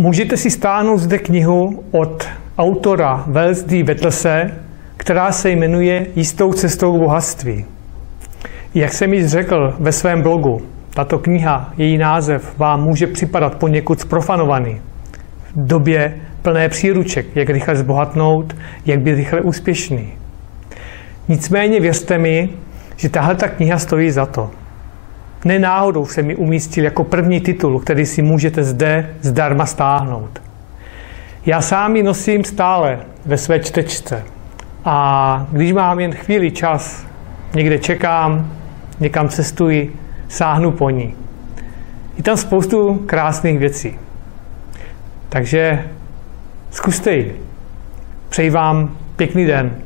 Můžete si stáhnout zde knihu od autora Wells D. Wettlese, která se jmenuje Jistou cestou k bohatství. Jak jsem již řekl ve svém blogu, tato kniha, její název vám může připadat poněkud zprofanovaný. V době plné příruček, jak rychle zbohatnout, jak být rychle úspěšný. Nicméně věřte mi, že tahleta kniha stojí za to. Nenáhodou se mi umístil jako první titul, který si můžete zde zdarma stáhnout. Já sám ji nosím stále ve své čtečce. A když mám jen chvíli čas, někde čekám, někam cestuji, sáhnu po ní. Je tam spoustu krásných věcí. Takže zkuste ji. Přeji vám pěkný den.